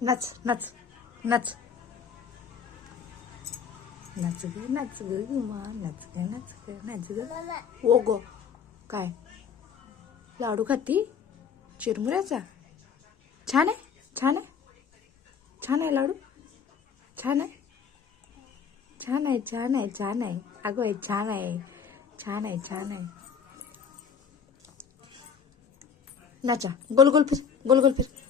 नाच नाच नाच नाच ग नाच ग मा नाच ग नाच ग नाच ग. ओ गो काय लाडू खाती चिरमुऱ्याचा? छान आहे छान आहे छान आहे लाडू छान आहे छान आहे छान आहे छान आहे अगं आहे छान आहे छान आहे छान आहे. नाचा गोल गोल फिर गोल गोल फिर.